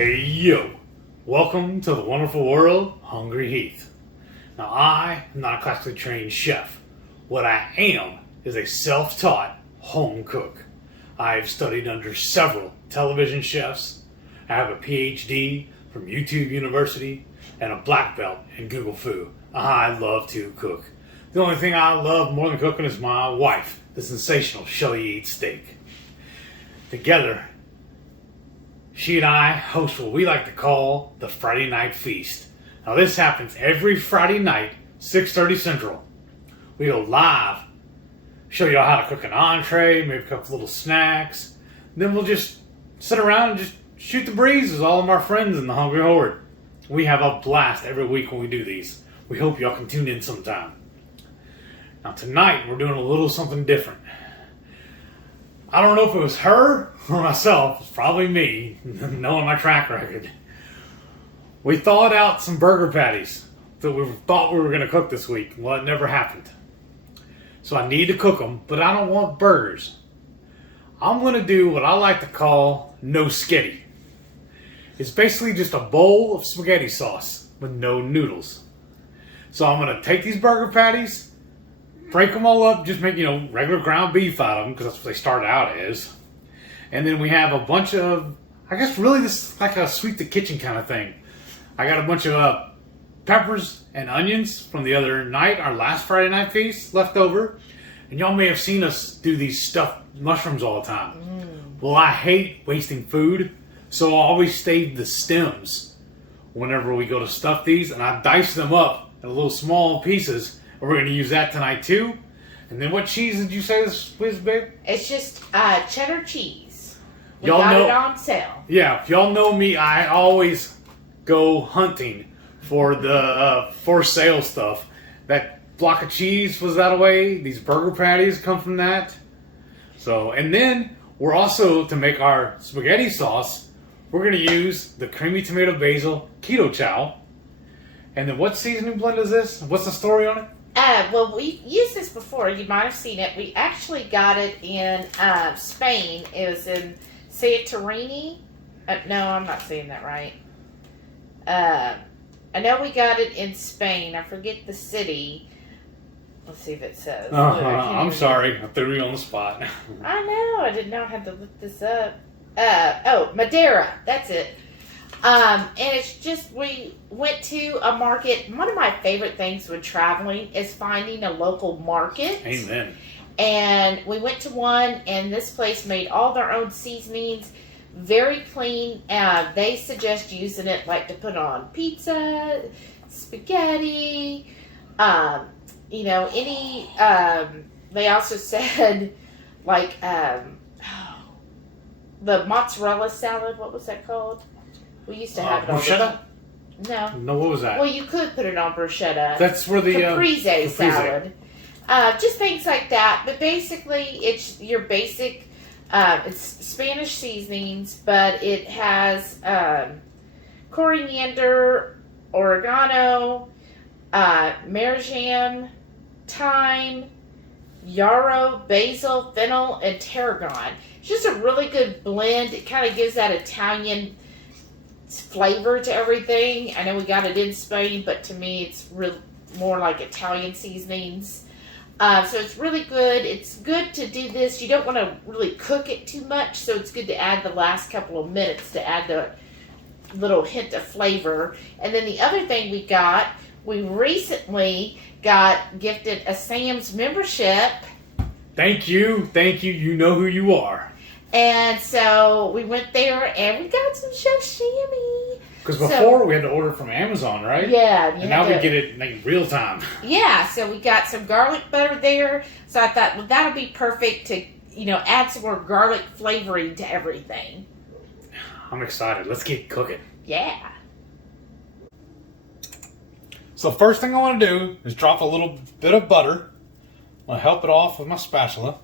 Hey yo, welcome to the wonderful world, HungryHeath. Now I am not a classically trained chef. What I am is a self-taught home cook. I've studied under several television chefs. I have a PhD from YouTube University and a black belt in Google Fu. I love to cook. The only thing I love more than cooking is my wife, the sensational Shelly eats steak. Together, she and I host what we like to call the Friday Night Feast. Now this happens every Friday night, 6:30 Central. We go live, show y'all how to cook an entree, maybe cook little snacks. Then we'll just sit around and just shoot the breeze with all of our friends in the Hungry Horde. We have a blast every week when we do these. We hope y'all can tune in sometime. Now tonight we're doing a little something different. I don't know if it was her or myself. It's probably me, knowing my track record. We thawed out some burger patties that we thought we were going to cook this week. Well, it never happened. So I need to cook them, but I don't want burgers. I'm going to do what I like to call Nosketti. It's basically just a bowl of spaghetti sauce with no noodles. So I'm going to take these burger patties, break them all up, just make, regular ground beef out of them, because that's what they start out as. And then we have a bunch of, I guess really this is like a sweep the kitchen kind of thing. I got a bunch of peppers and onions from the other night, our last Friday night feast, left over. And y'all may have seen us do these stuffed mushrooms all the time. Well, I hate wasting food, so I always save the stems whenever we go to stuff these, and I dice them up in little small pieces. We're going to use that tonight too. And then what cheese did you say this was, babe? It's just cheddar cheese. We Y'all got know, it on sale. Yeah, if y'all know me, I always go hunting for the for sale stuff. That block of cheese was that way. These burger patties come from that. So, and then we're also, to make our spaghetti sauce, we're going to use the creamy tomato basil Keto Chow. And then what seasoning blend is this? What's the story on it? Well, we used this before. You might have seen it. We actually got it in Spain. It was in Santorini. No, I'm not saying that right. I know we got it in Spain. I forget the city. Let's see if it says. I'm sorry. I threw you on the spot. I know. I didn't know I had to look this up. Madeira. That's it. And it's just, we went to a market. One of my favorite things when traveling is finding a local market. Amen. And we went to one, and this place made all their own seasonings, very clean. They suggest using it like to put on pizza, spaghetti, any, they also said like, the mozzarella salad, what was that called? We used to have it on bruschetta? No, what was that? Well, you could put it on bruschetta. That's where the caprese salad. Just things like that. But basically, it's your basic. It's Spanish seasonings, but it has coriander, oregano, marjoram, thyme, yarrow, basil, fennel, and tarragon. It's just a really good blend. It kind of gives that Italian flavor to everything. I know we got it in Spain, but to me it's more like Italian seasonings. So it's really good. It's good to do this. You don't want to really cook it too much, so it's good to add the last couple of minutes to add the little hint of flavor. And then the other thing we recently got gifted a Sam's membership. Thank you. You know who you are. And so we went there and we got some Chef Chamois. Because before we had to order from Amazon, right? Yeah. And now we get it in real time. Yeah, so we got some garlic butter there. So I thought, well, that'll be perfect to, add some more garlic flavoring to everything. I'm excited. Let's get cooking. Yeah. So first thing I want to do is drop a little bit of butter. I'm going to help it off with my spatula.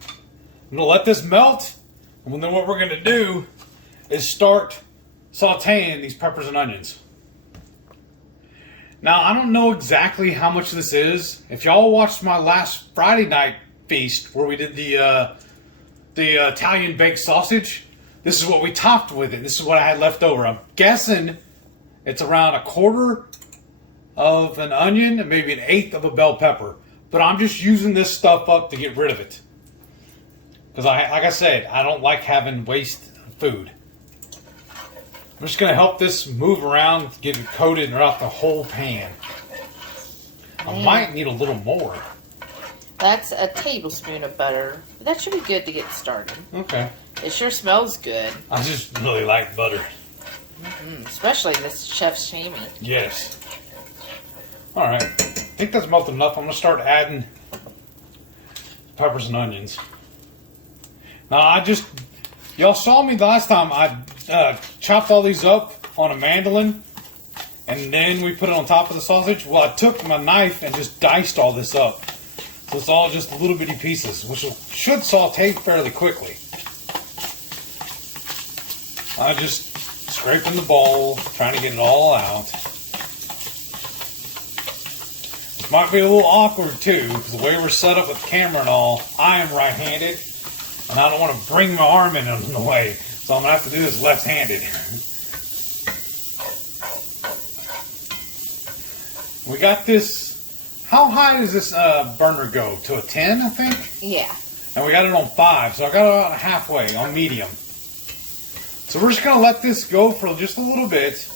I'm going to let this melt. And then what we're going to do is start sauteing these peppers and onions. Now, I don't know exactly how much this is. If y'all watched my last Friday night feast where we did the Italian baked sausage, this is what we topped with it. This is what I had left over. I'm guessing it's around a quarter of an onion and maybe an eighth of a bell pepper. But I'm just using this stuff up to get rid of it. Because like I said, I don't like having waste food. I'm just going to help this move around, get it coated throughout the whole pan. I might need a little more. That's a tablespoon of butter. That should be good to get started. Okay. It sure smells good. I just really like butter. Especially this chef's shamey. Yes. Alright. I think that's melted enough. I'm going to start adding peppers and onions. Now, y'all saw me the last time. I chopped all these up on a mandolin, and then we put it on top of the sausage. Well, I took my knife and just diced all this up. So it's all just little bitty pieces, which should saute fairly quickly. I just scraped in the bowl, trying to get it all out. This might be a little awkward too, because the way we're set up with the camera and all, I am right-handed, and I don't want to bring my arm in the way, so I'm going to have to do this left-handed. We got this. How high does this burner go? To a 10, I think? Yeah. And we got it on 5, so I got it about halfway on medium. So we're just going to let this go for just a little bit.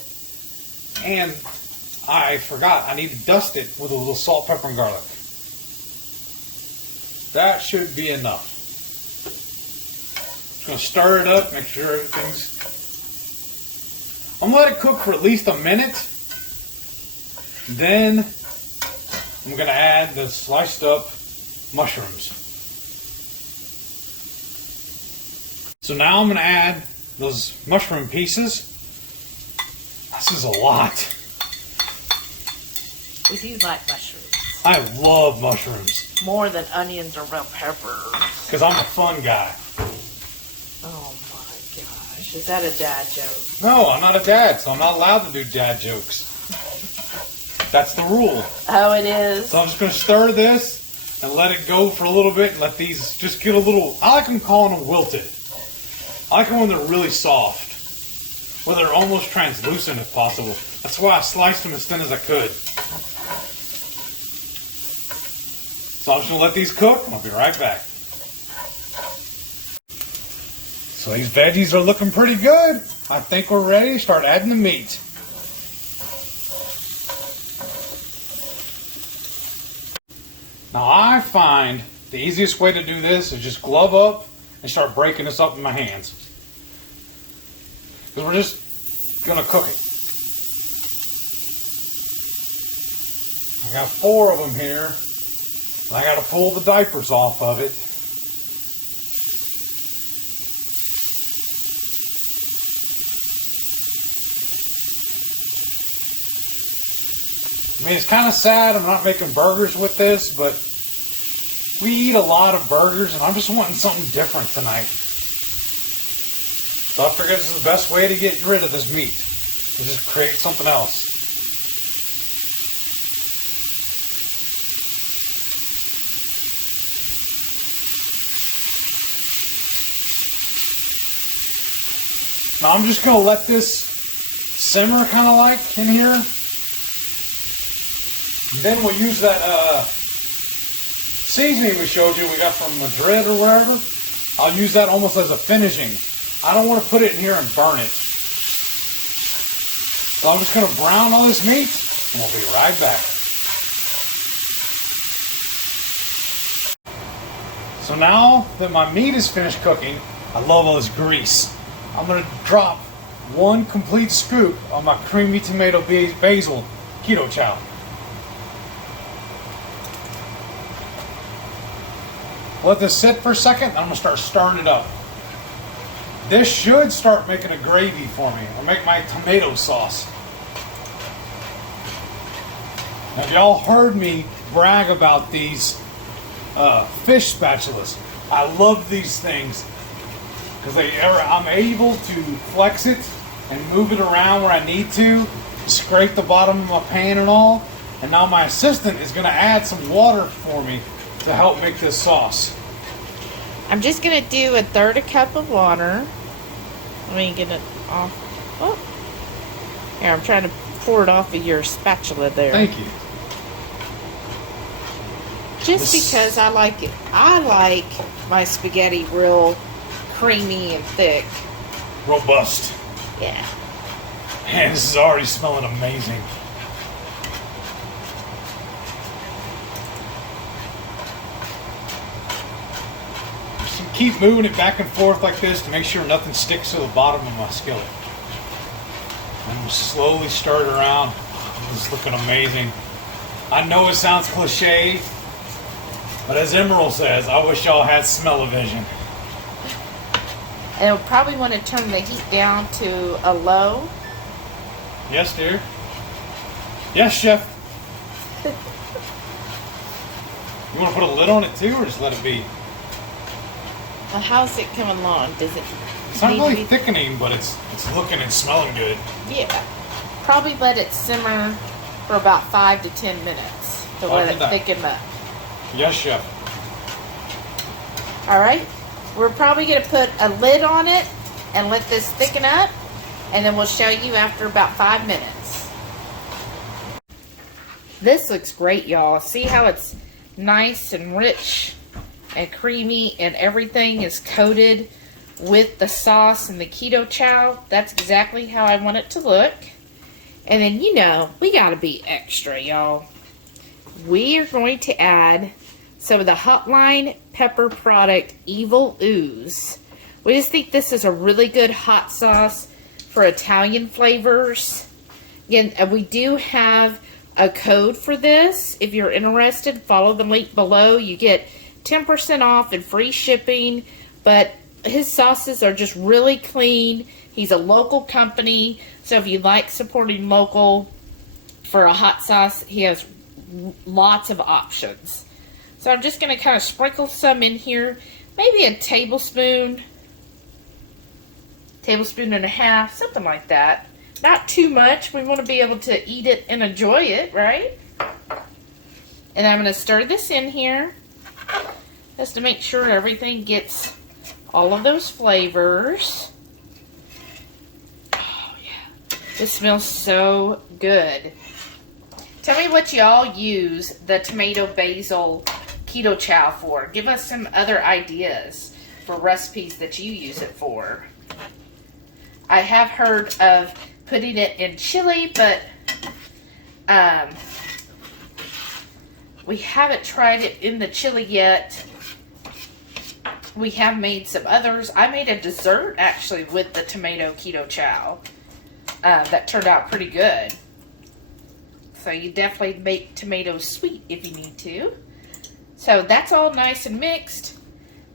And I forgot, I need to dust it with a little salt, pepper, and garlic. That should be enough. Just going to stir it up, make sure everything's... I'm going to let it cook for at least a minute. Then I'm going to add the sliced up mushrooms. So now I'm going to add those mushroom pieces. This is a lot. We do like mushrooms. I love mushrooms. More than onions or bell pepper. Because I'm a fun guy. Oh my gosh. Is that a dad joke? No, I'm not a dad, so I'm not allowed to do dad jokes. That's the rule. Oh, it is? So I'm just going to stir this and let it go for a little bit and let these just get a little... I like them calling them wilted. I like them when they're really soft. Where they're almost translucent if possible. That's why I sliced them as thin as I could. So I'm just going to let these cook. I'll be right back. So these veggies are looking pretty good. I think we're ready to start adding the meat. Now I find the easiest way to do this is just glove up and start breaking this up in my hands. Because we're just going to cook it. I got 4 of them here. I got to pull the diapers off of it. I mean, it's kind of sad I'm not making burgers with this, but we eat a lot of burgers, and I'm just wanting something different tonight. So I figured this is the best way to get rid of this meat. To just create something else. Now I'm just going to let this simmer kind of like in here. And then we'll use that seasoning we showed you we got from Madrid or wherever. I'll use that almost as a finishing. I don't want to put it in here and burn it. So I'm just going to brown all this meat and we'll be right back. So now that my meat is finished cooking, I love all this grease. I'm going to drop 1 complete scoop of my creamy tomato basil keto chow. Let this sit for a second, and I'm going to start stirring it up. This should start making a gravy for me, or make my tomato sauce. Now, y'all heard me brag about these fish spatulas. I love these things because I'm able to flex it and move it around where I need to, scrape the bottom of my pan and all. And now my assistant is going to add some water for me to help make this sauce. I'm just going to do 1/3 cup of water. Let me get it off. Oh. Here, I'm trying to pour it off of your spatula there. Thank you. Just because I like it. I like my spaghetti real creamy and thick. Robust. Yeah. Man, this is already smelling amazing. Just keep moving it back and forth like this to make sure nothing sticks to the bottom of my skillet. And slowly stir it around. It's looking amazing. I know it sounds cliche, but as Emerald says, I wish y'all had smell-o-vision. And you'll probably want to turn the heat down to a low. Yes, dear. Yes, chef. You want to put a lid on it too, or just let it be? Well, how's it coming along? Does it? It's not really thickening, but it's looking and smelling good. Yeah. Probably let it simmer for about 5 to 10 minutes to let it thicken up. Yes, chef. All right. We're probably going to put a lid on it and let this thicken up, and then we'll show you after about 5 minutes. This looks great, y'all. See how it's nice and rich and creamy, and everything is coated with the sauce and the keto chow. That's exactly how I want it to look. And then, you know, we got to be extra, y'all. We are going to add some of the Hotline Pepper product, Evil Ooze. We just think this is a really good hot sauce for Italian flavors. Again, we do have a code for this. If you're interested, follow the link below. You get 10% off and free shipping. But his sauces are just really clean. He's a local company. So if you like supporting local for a hot sauce, he has lots of options. So I'm just going to kind of sprinkle some in here. Maybe a tablespoon and a half, something like that. Not too much. We want to be able to eat it and enjoy it, right? And I'm going to stir this in here just to make sure everything gets all of those flavors. Oh, yeah. This smells so good. Tell me what y'all use the tomato basil keto chow for. Give us some other ideas for recipes that you use it for. I have heard of putting it in chili, but we haven't tried it in the chili yet. We have made some others. I made a dessert actually with the tomato keto chow that turned out pretty good. So you definitely make tomatoes sweet if you need to. So that's all nice and mixed.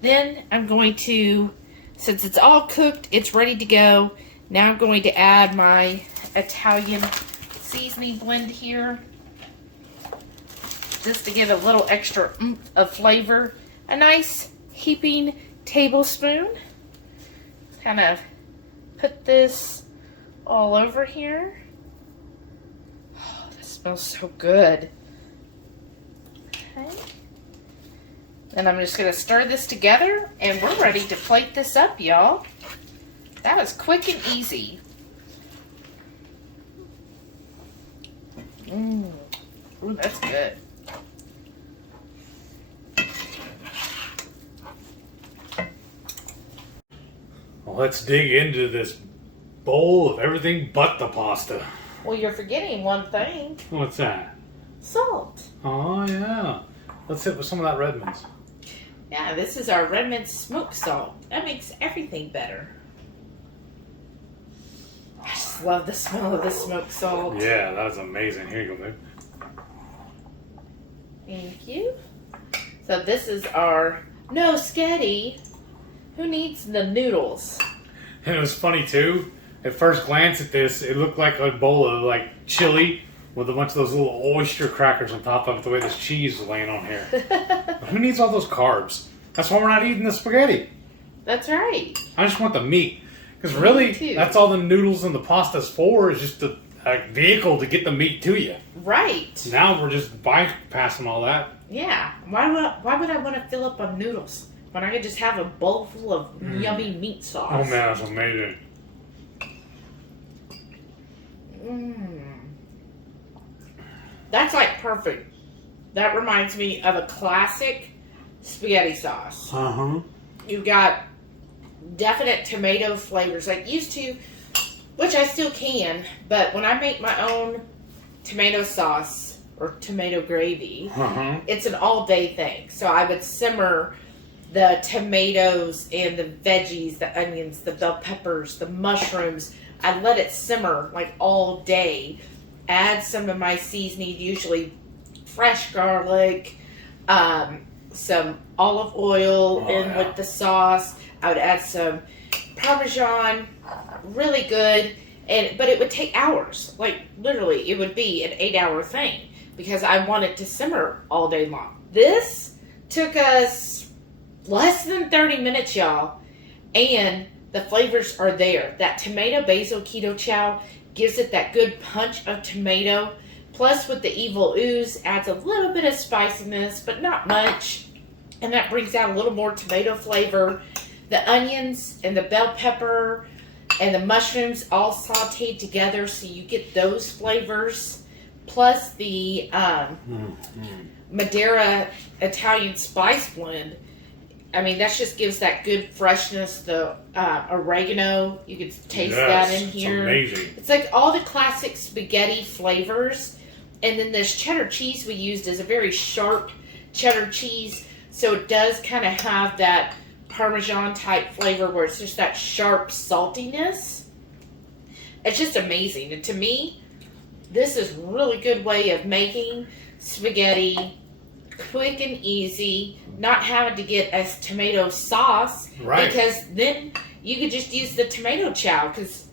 Then I'm going to, since it's all cooked, it's ready to go. Now I'm going to add my Italian seasoning blend here. Just to give a little extra oomph of flavor. A nice heaping tablespoon. Kind of put this all over here. Oh, this smells so good. Okay. And I'm just going to stir this together, and we're ready to plate this up, y'all. That was quick and easy. Ooh, that's good. Well, let's dig into this bowl of everything but the pasta. Well, you're forgetting one thing. What's that? Salt. Oh, yeah. Let's hit with some of that Redmond's. Yeah, this is our Redmond smoked salt. That makes everything better. I just love the smell of the smoked salt. Yeah, that's amazing. Here you go, babe. Thank you. So this is our Nosketti. Who needs the noodles? And it was funny, too. At first glance at this, it looked like a bowl of, like, chili with a bunch of those little oyster crackers on top of it, the way this cheese is laying on here. Who needs all those carbs? That's why we're not eating the spaghetti. That's right. I just want the meat. Because really, that's all the noodles and the pasta's for, is just a vehicle to get the meat to you. Right. Now we're just bypassing all that. Yeah. Why would I want to fill up on noodles when I could just have a bowl full of yummy meat sauce? Oh man, that's amazing. That's like perfect. That reminds me of a classic spaghetti sauce. You've got definite tomato flavors, like used to, which I still can, but when I make my own tomato sauce or tomato gravy, it's an all-day thing. So I would simmer the tomatoes and the veggies, the onions, the bell peppers, the mushrooms. I'd let it simmer like all day. Add some of my seasoning, usually fresh garlic, some olive oil with the sauce. I would add some Parmesan, really good. But it would take hours. Like, literally, it would be an 8-hour thing because I want it to simmer all day long. This took us less than 30 minutes, y'all, and the flavors are there. That tomato basil keto chow gives it that good punch of tomato. Plus, with the evil ooze, adds a little bit of spiciness, but not much. And that brings out a little more tomato flavor. The onions and the bell pepper and the mushrooms all sauteed together, so you get those flavors. Plus the Madeira Italian spice blend. I mean, that just gives that good freshness. The oregano, you can taste that in here. It's amazing. It's like all the classic spaghetti flavors. And then this cheddar cheese we used is a very sharp cheddar cheese. So it does kind of have that Parmesan type flavor where it's just that sharp saltiness. It's just amazing. And to me, this is a really good way of making spaghetti quick and easy, not having to get a tomato sauce. Right. Because then you could just use the tomato chow. Because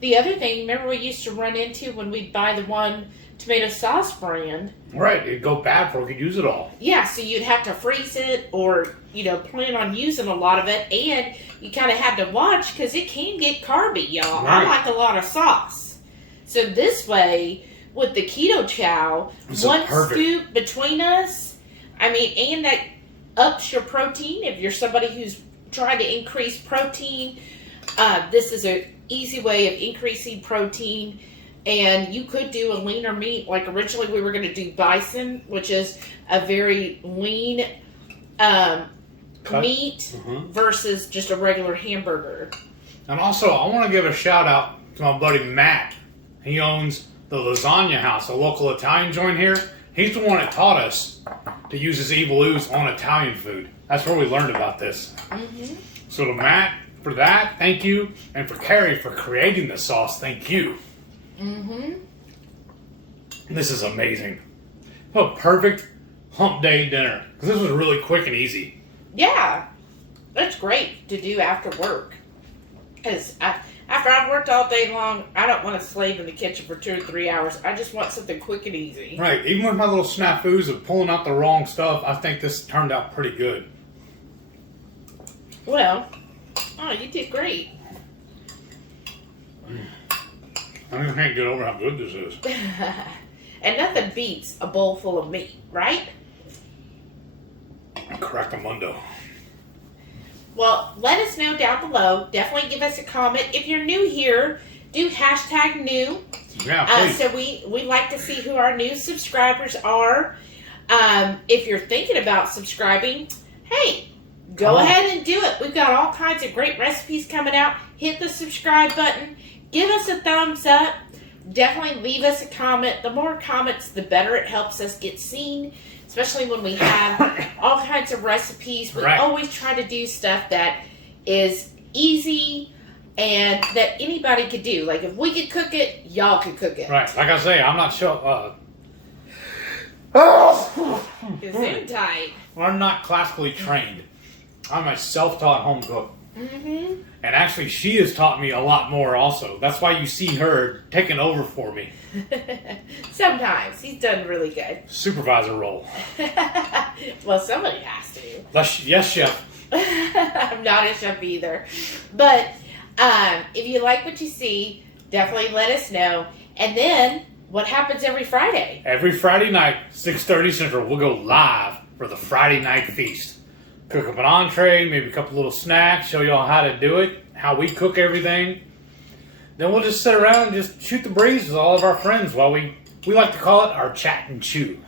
the other thing, remember we used to run into when we buy the one tomato sauce brand. Right, it'd go bad before we could use it all. Yeah, so you'd have to freeze it or, plan on using a lot of it. And you kind of had to watch because it can get carby, y'all. Right. I like a lot of sauce. So this way, with the keto chow, one scoop between us, and that ups your protein. If you're somebody who's trying to increase protein, this is an easy way of increasing protein. And you could do a leaner meat. Like originally we were going to do bison, which is a very lean meat versus just a regular hamburger. And also, I want to give a shout out to my buddy Matt. He owns the Lasagna House, a local Italian joint here. He's the one that taught us to use his evil ooze on Italian food. That's where we learned about this. So to Matt, for that, thank you. And for Carrie, for creating the sauce, thank you. This is amazing. What a perfect hump day dinner. Because this was really quick and easy. Yeah. That's great to do after work. Because after I've worked all day long, I don't want to slave in the kitchen for 2 or 3 hours. I just want something quick and easy. Right. Even with my little snafus of pulling out the wrong stuff, I think this turned out pretty good. Well, you did great. I just can't get over how good this is. And nothing beats a bowl full of meat, right? Correctamundo. Well, let us know down below. Definitely give us a comment. If you're new here, do hashtag new. Yeah, please. So we like to see who our new subscribers are. If you're thinking about subscribing, hey, go ahead and do it. We've got all kinds of great recipes coming out. Hit the subscribe button. Give us a thumbs up. Definitely leave us a comment. The more comments, the better. It helps us get seen, especially when we have all kinds of recipes. We always try to do stuff that is easy and that anybody could do. Like, if we could cook it, y'all could cook it. Right. Like I say, I'm not sure. Zoom tight. I'm not classically trained. I'm a self-taught home cook. And actually, she has taught me a lot more also. That's why you see her taking over for me. Sometimes. He's done really good. Supervisor role. Well, somebody has to. Yes, chef. I'm not a chef either. But if you like what you see, definitely let us know. And then, what happens every Friday? Every Friday night, 6:30 Central, we'll go live for the Friday night feast. Cook up an entree, maybe a couple little snacks, show y'all how to do it, how we cook everything. Then we'll just sit around and just shoot the breeze with all of our friends while we like to call it our chat and chew.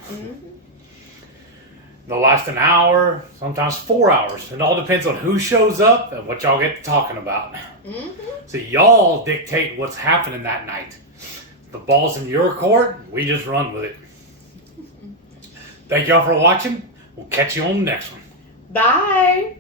They'll last an hour, sometimes 4 hours. It all depends on who shows up and what y'all get to talking about. So y'all dictate what's happening that night. The ball's in your court. We just run with it. Thank y'all for watching. We'll catch you on the next one. Bye.